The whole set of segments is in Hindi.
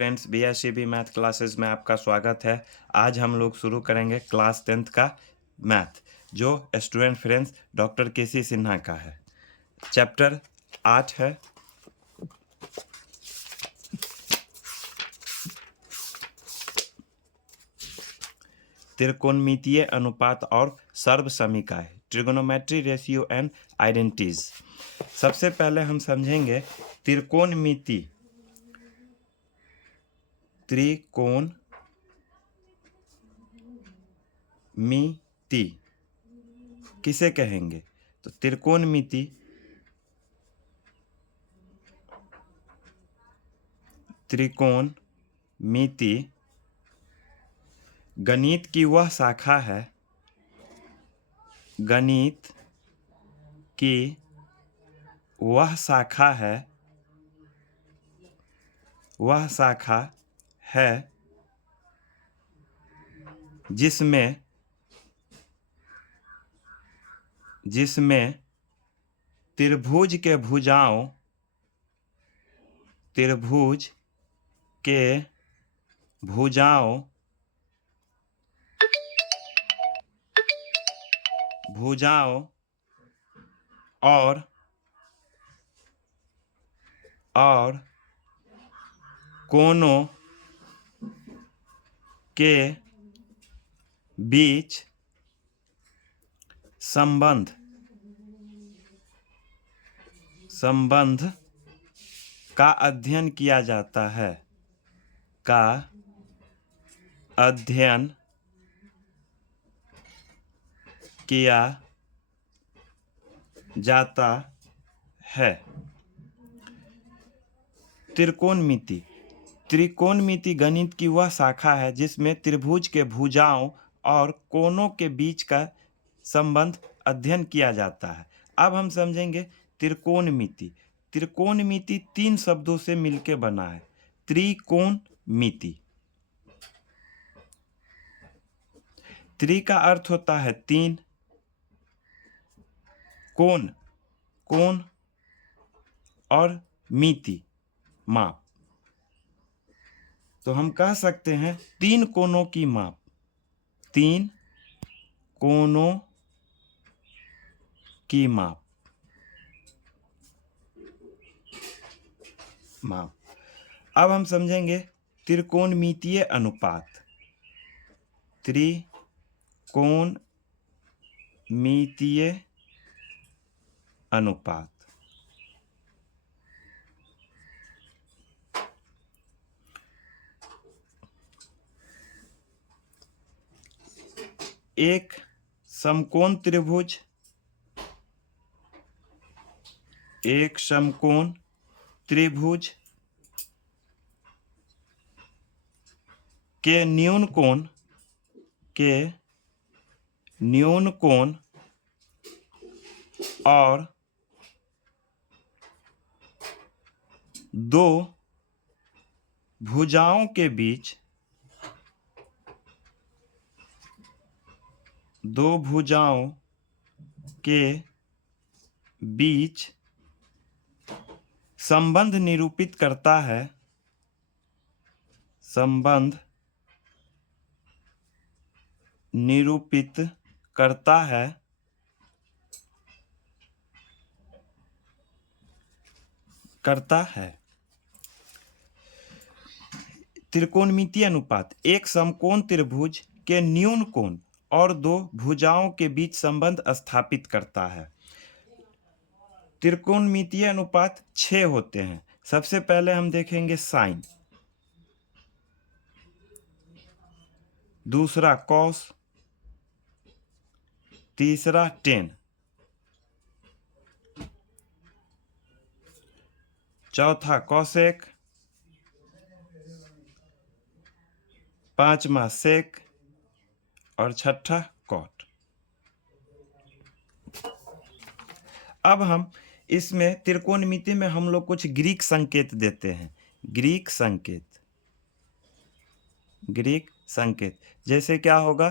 फ्रेंड्स, BSCB मैथ क्लासेस में आपका स्वागत है। आज हम लोग शुरू करेंगे क्लास 10th का मैथ, जो स्टूडेंट फ्रेंड्स डॉक्टर केसी सिन्हा का है। चैप्टर 8 है। त्रिकोणमितीय अनुपात और सर्वसमीकाय, ट्रिगोनोमेट्री रेशियो एंड आइडेंटिटीज। सबसे पहले हम समझेंगे त्रिकोणमिति। त्रिकोणमिति किसे कहेंगे? तो त्रिकोणमिति गणित की वह शाखा है, गणित की वह शाखा है जिसमें त्रिभुज के भुजाओं और कोनों के बीच संबंध का अध्ययन किया जाता है, त्रिकोणमिति गणित की वह शाखा है जिसमें त्रिभुज के भुजाओं और कोनों के बीच का संबंध अध्ययन किया जाता है। अब हम समझेंगे त्रिकोणमिति। त्रिकोणमिति 3 शब्दों से मिलकर बना है। त्रिकोणमिति, त्रि का अर्थ होता है 3, कोण और मिति माप। तो हम कह सकते हैं 3 कोनों की माप, 3 कोनों की माप। अब हम समझेंगे त्रिकोणमितीय अनुपात। त्रिकोणमितीय अनुपात एक समकोण त्रिभुज के न्यून कोण और दो भुजाओं के बीच संबंध निरूपित करता है त्रिकोणमितीय अनुपात एक समकोण त्रिभुज के न्यून कोण और दो भुजाओं के बीच संबंध स्थापित करता है। त्रिकोणमितीय अनुपात 6 होते हैं। सबसे पहले हम देखेंगे साइन, दूसरा कॉस, तीसरा टेन, चौथा कॉसेक, पांचवा सेक और छठा कॉट। अब हम इसमें त्रिकोणमिति में हम लोग कुछ ग्रीक संकेत देते हैं। ग्रीक संकेत जैसे क्या होगा?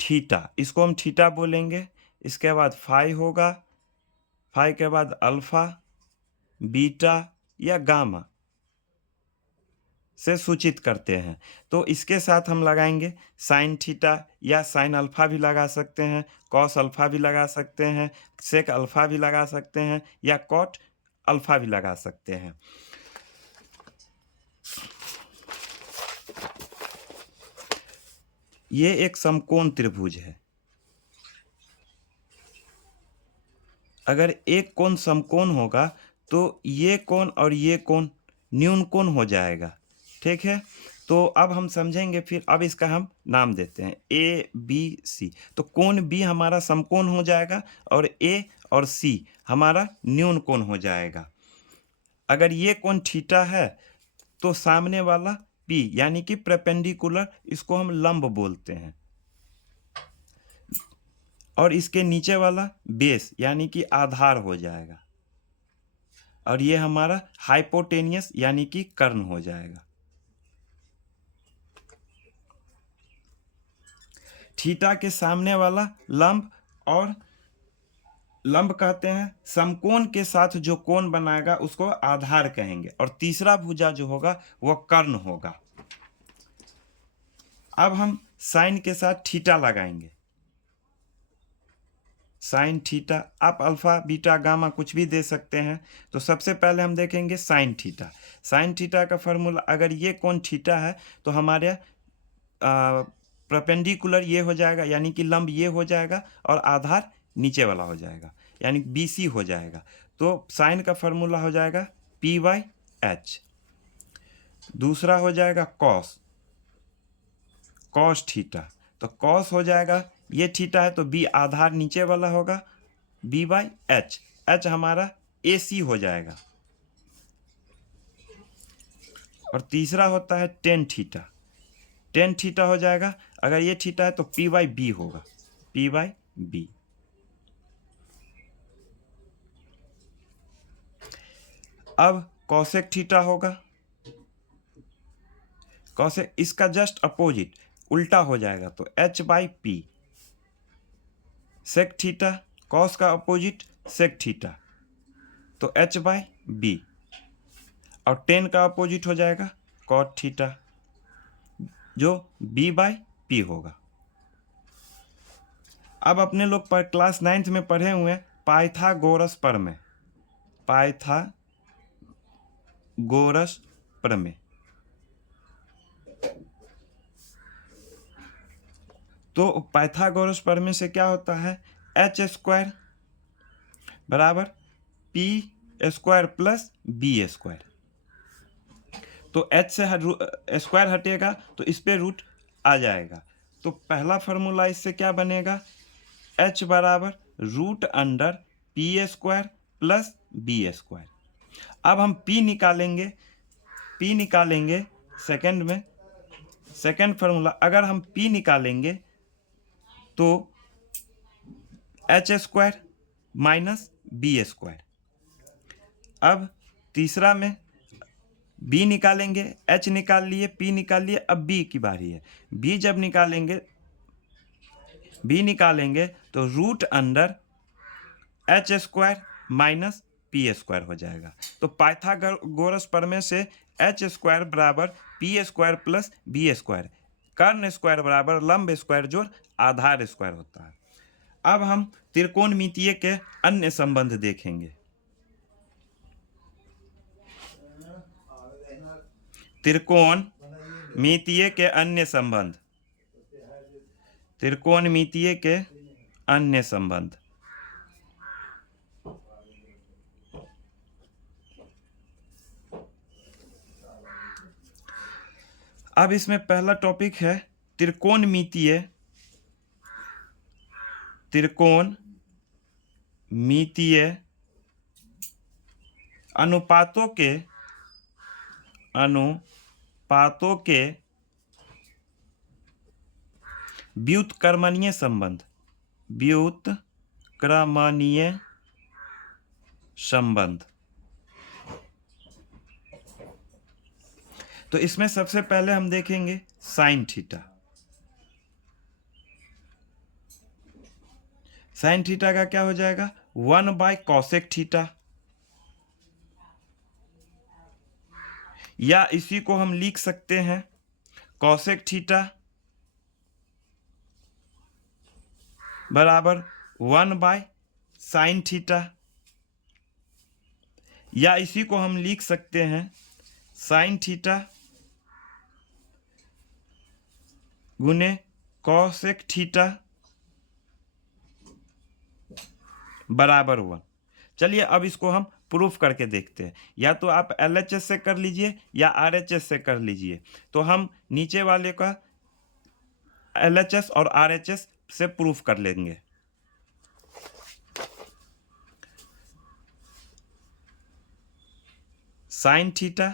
थीटा, इसको हम थीटा बोलेंगे। इसके बाद फाई होगा, फाई के बाद अल्फा, बीटा या गामा। से सूचित करते हैं। तो इसके साथ हम लगाएंगे साइन थीटा या साइन अल्फा भी लगा सकते हैं, कॉस अल्फा भी लगा सकते हैं, सेक अल्फा भी लगा सकते हैं या कॉट अल्फा भी लगा सकते हैं। ये एक समकोण त्रिभुज है। अगर एक कोण समकोण होगा तो ये कोण और ये कोण न्यून कोण हो जाएगा। ठीक है, तो अब हम समझेंगे फिर। अब इसका हम नाम देते हैं ए बी सी। तो कोण बी हमारा समकोण हो जाएगा और ए और सी हमारा न्यून कोण हो जाएगा। अगर ये कोण थीटा है तो सामने वाला पी यानी कि परपेंडिकुलर, इसको हम लंब बोलते हैं, और इसके नीचे वाला बेस यानी कि आधार हो जाएगा, और ये हमारा हाइपोटेनियस यानी कि कर्ण हो जाएगा। थीटा के सामने वाला लंब, और लंब कहते हैं समकोण के साथ जो कोण बनाएगा उसको आधार कहेंगे, और तीसरा भुजा जो होगा वह कर्ण होगा। अब हम साइन के साथ थीटा लगाएंगे। साइन थीटा, आप अल्फा बीटा गामा कुछ भी दे सकते हैं। तो सबसे पहले हम देखेंगे साइन थीटा। साइन थीटा का फॉर्मूला, अगर ये कोण थीटा है तो हमारे परपेंडिकुलर ये हो जाएगा यानी कि लंब ये हो जाएगा, और आधार नीचे वाला हो जाएगा यानी बी सी हो जाएगा। तो साइन का फॉर्मूला हो जाएगा पी बाई एच। दूसरा हो जाएगा कॉस, कॉस थीटा। तो कॉस हो जाएगा, ये थीटा है तो बी आधार नीचे वाला होगा, बी बाई एच। एच हमारा ए सी हो जाएगा। और तीसरा होता है टेन थीटा। टेन थीटा हो जाएगा, अगर ये थीटा है तो पी बाई बी होगा, पी बाई बी। अब कॉसेक थीटा होगा। कॉसेक इसका जस्ट अपोजिट उल्टा हो जाएगा, तो H by P. Sec theta, cos का अपोजिट सेक थीटा, तो एच बाई बी। और टेन का अपोजिट हो जाएगा कॉट थीटा, जो बी बाई पी होगा। अब अपने लोग पर क्लास 9th में पढ़े हुए पाइथागोरस प्रमेय, पाइथागोरस प्रमेय। तो पाइथागोरस प्रमेय से क्या होता है, एच स्क्वायर बराबर P square plus B square. तो एच से स्क्वायर हटेगा तो इस पे रूट आ जाएगा। तो पहला फार्मूला इससे क्या बनेगा, एच बराबर root under P square plus B square. अब हम पी निकालेंगे सेकंड में। सेकंड फार्मूला, अगर हम पी निकालेंगे तो H square minus B square. अब तीसरा में बी निकालेंगे, एच निकाल लिए, पी निकाल लिए, अब बी की बारी है। बी जब निकालेंगे तो root under H square minus P square हो जाएगा। तो पाइथागोरस प्रमेय से एच स्क्वायर बराबर P square plus B square, कर्ण स्क्वायर बराबर लंब स्क्वायर जोड़ आधार स्क्वायर होता है। अब हम त्रिकोणमितीय के अन्य संबंध देखेंगे। त्रिकोणमितीय के अन्य संबंध, त्रिकोणमितीय के अन्य संबंध। अब इसमें पहला टॉपिक है त्रिकोणमितीय अनुपातों के व्युत्क्रमणीय संबंध। तो इसमें सबसे पहले हम देखेंगे साइन थीटा। साइन थीटा का क्या हो जाएगा, 1 बाय कॉसेक थीटा। या इसी को हम लिख सकते हैं कॉसेक थीटा बराबर 1/sin थीटा, या इसी को हम लिख सकते हैं sin थीटा गुने कॉसेक थीटा बराबर 1। चलिए अब इसको हम प्रूफ करके देखते हैं। या तो आप LHS से कर लीजिए या RHS से कर लीजिए। तो हम नीचे वाले का LHS और RHS से प्रूफ कर लेंगे। साइन थीटा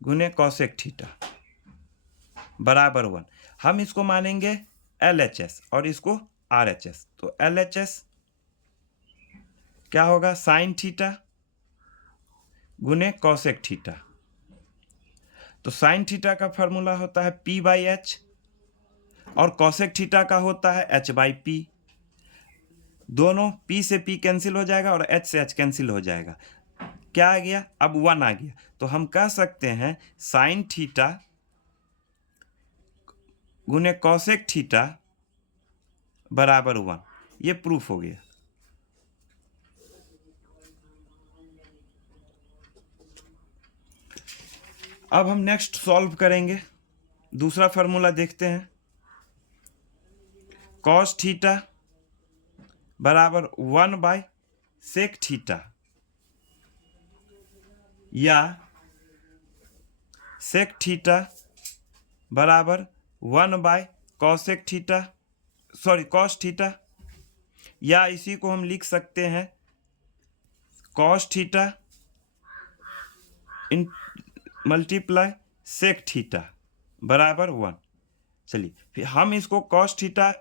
गुने कॉसेक थीटा बराबर 1। हम इसको मानेंगे LHS और इसको RHS। तो LHS क्या होगा, साइन थीटा गुने कॉसेक थीटा। तो साइन थीटा का फॉर्मूला होता है P/H और कॉसेक थीटा का होता है H/P। दोनों P से P कैंसिल हो जाएगा और H से H कैंसिल हो जाएगा। क्या आ गया, अब 1 आ गया। तो हम कह सकते हैं साइन थीटा गुने कॉसेक थीटा बराबर 1। ये प्रूफ हो गया। अब हम नेक्स्ट सॉल्व करेंगे। दूसरा फार्मूला देखते हैं। कॉस थीटा बराबर 1/सेक थीटा या सेक थीटा बराबर 1/कॉसेक थीटा, कॉस थीटा, या इसी को हम लिख सकते हैं cos theta in multiply sec theta बराबर 1। चलिए फिर हम इसको कॉस थीटा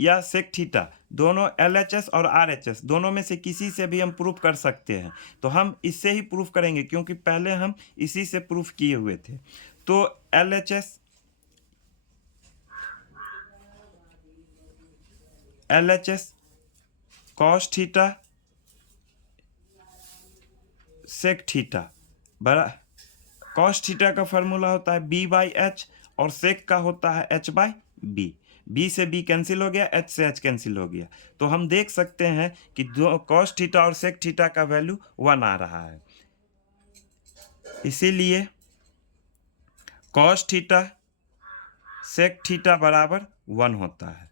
या सेक थीटा दोनों LHS और RHS दोनों में से किसी से भी हम प्रूफ कर सकते हैं। तो हम इससे ही प्रूफ करेंगे क्योंकि पहले हम इसी से प्रूफ किए हुए थे। तो LHS cos theta sec theta बरा कॉस थीटा का फॉर्मूला होता है B/H और सेक का होता है H/B। B से B कैंसिल हो गया, H से H कैंसिल हो गया। तो हम देख सकते हैं कि दो कॉस थीटा और सेक थीटा का वैल्यू 1 आ रहा है। इसीलिए कॉस थीटा सेक थीटा बराबर 1 होता है।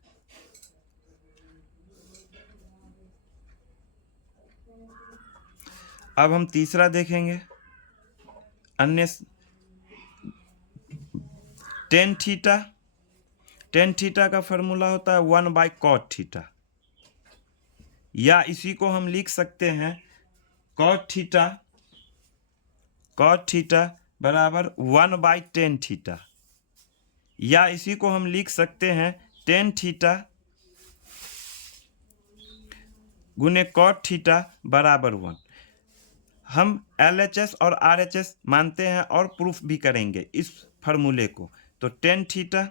अब हम तीसरा देखेंगे। अन्य टेन थीटा का फॉर्मूला होता है 1/कॉट थीटा, या इसी को हम लिख सकते हैं कॉट थीटा बराबर 1/टेन थीटा, या इसी को हम लिख सकते हैं टेन थीटा गुने कॉट थीटा बराबर 1। हम LHS और RHS मानते हैं और प्रूफ भी करेंगे इस फार्मूले को। तो टेन थीटा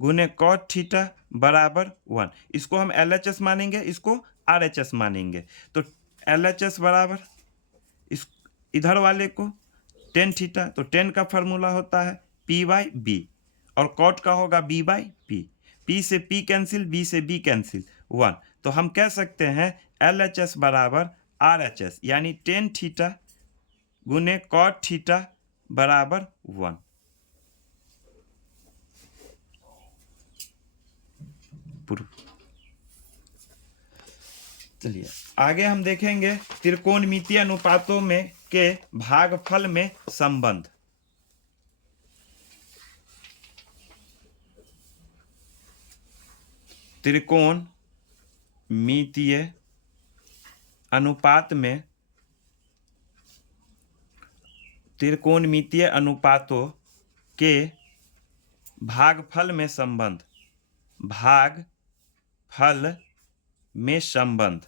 गुने कॉट थीटा बराबर 1। इसको हम LHS मानेंगे, इसको RHS मानेंगे। तो LHS बराबर इस इधर वाले को टेन थीटा, तो टेन का फार्मूला होता है P/B और कॉट का होगा B/P। P से P कैंसिल, B से B कैंसिल, 1। तो हम कह सकते हैं LHS बराबर RHS यानी टेन थीटा गुने कॉट थीटा बराबर 1। चलिए आगे हम देखेंगे त्रिकोणमितीय अनुपातों में के भागफल में संबंध। त्रिकोणमितीय अनुपात में त्रिकोणमितीय अनुपातों के भागफल में संबंध। भागफल में संबंध।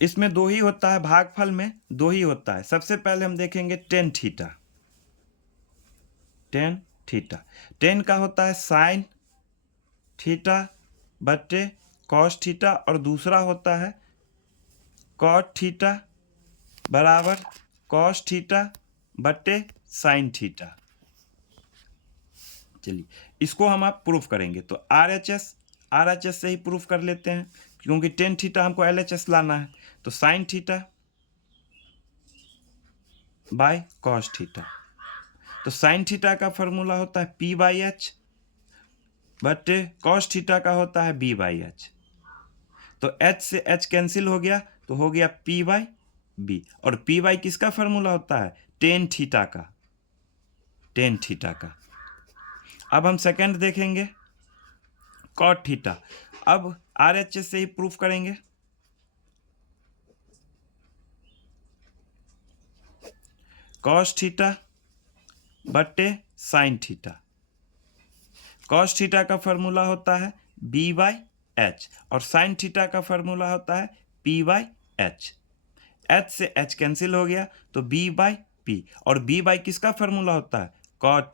इसमें दो ही होता है, भागफल में दो ही होता है। सबसे पहले हम देखेंगे टेन थीटा। टेन का होता है साइन थीटा बटे कॉस थीटा और दूसरा होता है कॉट थीटा बराबर कॉस थीटा बटे साइन थीटा। चलिए इसको हम आप प्रूफ करेंगे तो RHS से ही प्रूफ कर लेते हैं क्योंकि टेन थीटा हमको LHS लाना है। तो sine theta by cos theta, तो साइन थीटा का फॉर्मूला होता है P/H बटे कॉस थीटा का होता है B/H। तो H से H कैंसिल हो गया तो हो गया P/B, और P/, किसका फॉर्मूला होता है टेन थीटा का। अब हम सेकंड देखेंगे कॉट थीटा। अब RHS से ही प्रूफ करेंगे। कॉस थीटा बटे साइन थीटा, कॉस थीटा का फॉर्मूला होता है B/H और साइन थीटा का फॉर्मूला होता है P/H। H से H कैंसिल हो गया तो B/P, और B/ किसका फॉर्मूला होता है कॉट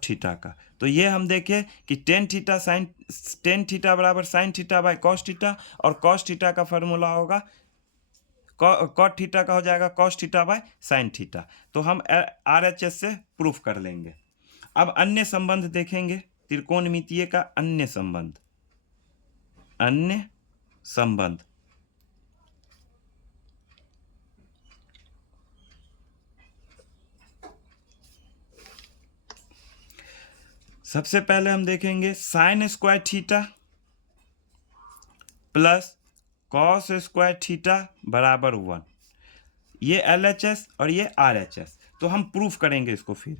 थीटा का। तो ये हम देखें कि टेन थीटा बराबर sine theta by cos theta, और कॉस थीटा का फॉर्मूला होगा कॉट थीटा का हो जाएगा cos theta by sine theta. तो हम RHS से प्रूफ कर लेंगे। अब अन्य संबंध देखेंगे, त्रिकोणमितीय का अन्य संबंध। सबसे पहले हम देखेंगे sign square theta plus cos square theta बराबर 1। ये LHS और ये RHS, तो हम प्रूफ करेंगे इसको। फिर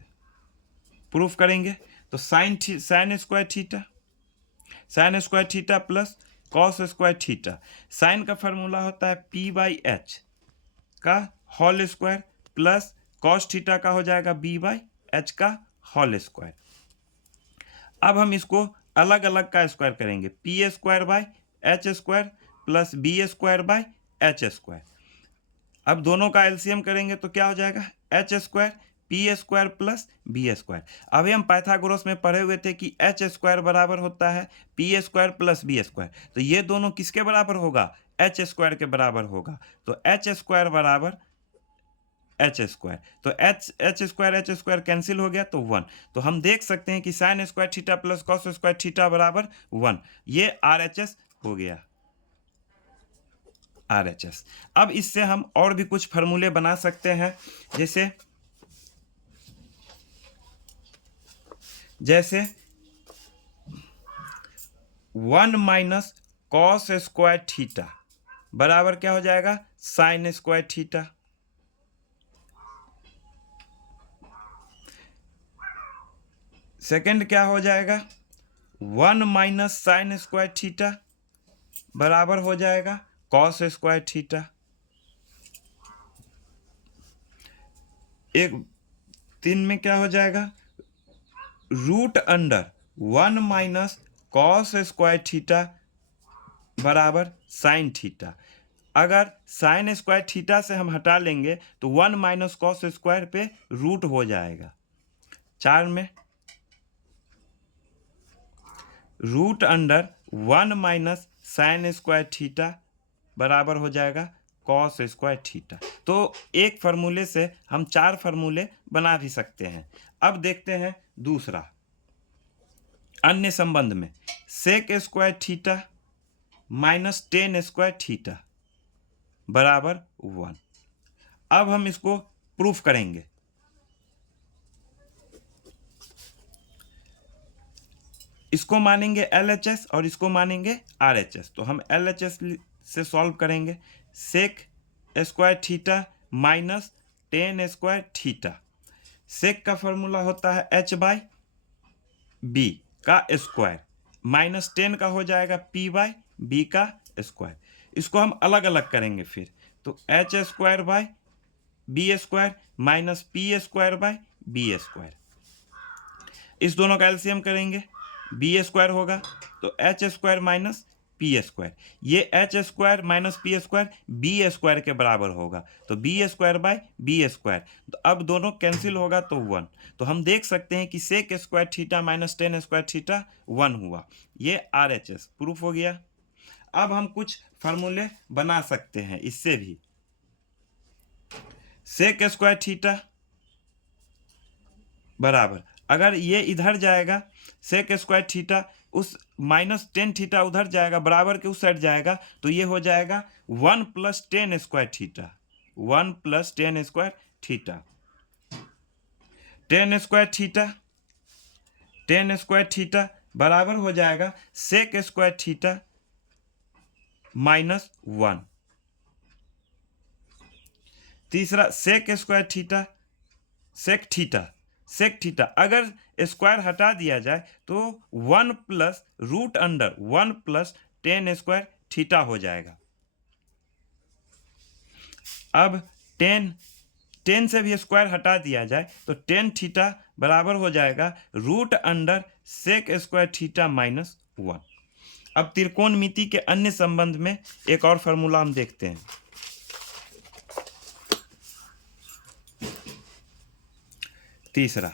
प्रूफ करेंगे तो sine square theta plus cos square theta. Sine का फॉर्मूला होता है P/H का whole square plus cos theta का हो जाएगा B/H का होल स्क्वायर। अब हम इसको अलग अलग का स्क्वायर करेंगे, P²/H² प्लस B²/H²। अब दोनों का एलसीएम करेंगे तो क्या हो जाएगा H² P² प्लस B²। अभी हम पाइथागोरस में पढ़े हुए थे कि H² बराबर होता है P² प्लस B², तो ये दोनों किसके बराबर होगा H² के बराबर होगा। तो H² बराबर H², तो H² कैंसिल हो गया तो 1। तो हम देख सकते हैं कि sign square theta plus cos square theta बराबर 1। ये RHS हो गया RHS। अब इससे हम और भी कुछ फार्मूले बना सकते हैं, जैसे 1 माइनस कॉस स्क्वायर थीटा बराबर क्या हो जाएगा साइन स्क्वायर थीटा। सेकंड क्या हो जाएगा 1 माइनस साइन स्क्वायर थीटा बराबर हो जाएगा कॉस स्क्वायर थीटा। एक 3 में क्या हो जाएगा √1 माइनस कॉस स्क्वायर थीटा बराबर साइन थीटा। अगर साइन स्क्वायर थीटा से हम हटा लेंगे तो 1 माइनस कॉस स्क्वायर पे रूट हो जाएगा। 4 में √1 माइनस साइन स्क्वायर थीटा बराबर हो जाएगा कॉस स्क्वायर थीटा। तो एक फार्मूले से हम 4 फार्मूले बना भी सकते हैं। अब देखते हैं दूसरा अन्य संबंध में sec square theta minus tan square theta बराबर 1। अब हम इसको प्रूफ करेंगे। इसको मानेंगे LHS और इसको मानेंगे RHS। तो हम LHS से सॉल्व करेंगे। Sec square theta minus tan square theta. Sec का फॉर्मूला होता है H/B का स्क्वायर माइनस टेन का हो जाएगा P/B का स्क्वायर। इसको हम अलग अलग करेंगे फिर, तो H² माइनस P² इस दोनों का एलसीएम करेंगे, B² होगा तो H² माइनस पी स्क्वायर। ये H square minus P square B square के बराबर होगा, तो B square by B square. तो अब दोनों कैंसिल होगा तो 1। तो हम देख सकते हैं कि sec square theta minus tan square theta 1 हुआ। ये आर एच एस प्रूफ हो गया। अब हम कुछ फार्मूले बना सकते हैं इससे भी। सेक स्क्वायर थीटा बराबर, अगर ये इधर जाएगा सेक स्क्वायर थीटा, उस माइनस टेन थीटा उधर जाएगा, बराबर के उस साइड जाएगा, तो ये हो जाएगा 1 plus tan square theta. 1 plus tan square theta, tan square theta, tan square theta बराबर हो जाएगा सेक स्क्वायर थीटा माइनस 1। तीसरा sec square theta, sec theta, sec theta अगर स्क्वायर हटा दिया जाए तो 1 plus root under 1 plus tan square theta हो जाएगा। अब टेन से भी स्क्वायर हटा दिया जाए तो टेन थीटा बराबर हो जाएगा root under sec square theta minus 1। अब त्रिकोणमिति के अन्य संबंध में एक और फॉर्मूला हम देखते हैं। तीसरा,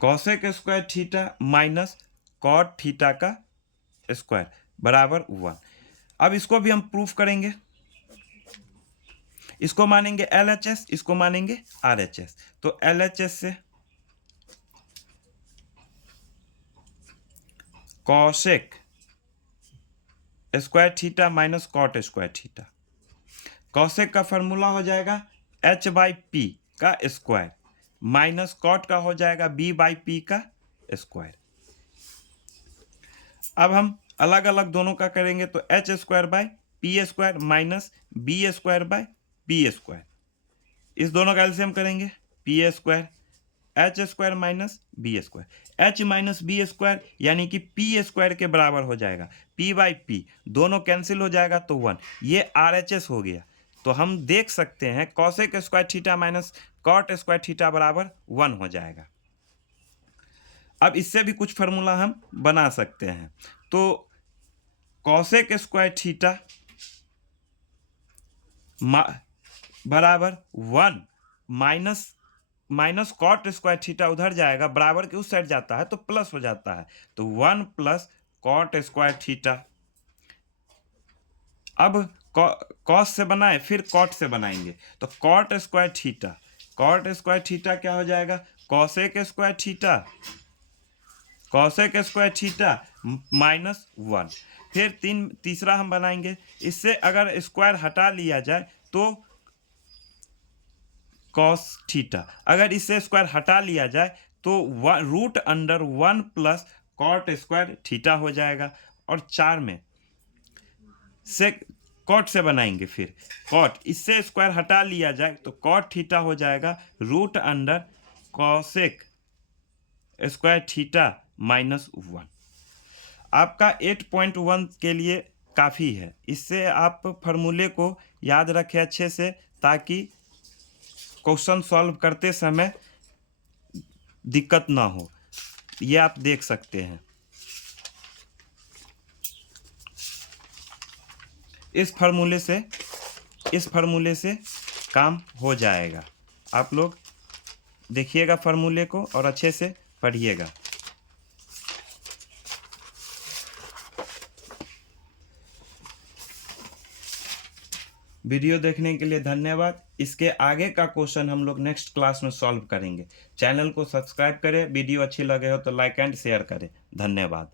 cosec square theta minus cot theta का स्क्वायर बराबर 1। अब इसको भी हम प्रूफ करेंगे। इसको मानेंगे LHS, इसको मानेंगे RHS। तो LHS से cosec square theta minus cot square theta. Cosec का फॉर्मूला हो जाएगा h बाई पी का स्क्वायर माइनस कॉट का हो जाएगा b बाई पी का स्क्वायर। अब हम अलग अलग दोनों का करेंगे तो H square by P square minus B square by P square. इस दोनों का एलसीएम करेंगे P square H square minus B square. H minus B square यानी कि पी स्क्वायर के बराबर हो जाएगा। पी बाई पी दोनों कैंसिल हो जाएगा तो 1। ये आर एच एस हो गया। तो हम देख सकते हैं cosec square theta minus cot square theta बराबर 1 हो जाएगा। अब इससे भी कुछ फार्मूला हम बना सकते हैं। तो कॉसेक स्क्वायर थीटा बराबर 1 माइनस कॉट स्क्वायर थीटा उधर जाएगा, बराबर के उस साइड जाता है तो प्लस हो जाता है, तो 1 प्लस कॉट स्क्वायर थीटा। अब कॉस से बनाए फिर कॉट से बनाएंगे तो कॉट स्क्वायर थीटा क्या हो जाएगा कॉसेक स्क्वायर थीटा माइनस 1। फिर तीसरा हम बनाएंगे। इससे अगर स्क्वायर हटा लिया जाए तो कॉस थीटा, अगर इससे स्क्वायर हटा लिया जाए तो root under 1 plus cot square theta हो जाएगा। और 4 में से कॉट से बनाएंगे। फिर कॉट, इससे स्क्वायर हटा लिया जाए तो कॉट थीटा हो जाएगा root under cosec square theta minus 1। आपका 8.1 के लिए काफ़ी है। इससे आप फार्मूले को याद रखें अच्छे से, ताकि क्वेश्चन सॉल्व करते समय दिक्कत ना हो। ये आप देख सकते हैं। इस फार्मूले से काम हो जाएगा। आप लोग देखिएगा फार्मूले को और अच्छे से पढ़िएगा। वीडियो देखने के लिए धन्यवाद। इसके आगे का क्वेश्चन हम लोग नेक्स्ट क्लास में सॉल्व करेंगे। चैनल को सब्सक्राइब करें, वीडियो अच्छी लगे हो तो लाइक एंड शेयर करें। धन्यवाद।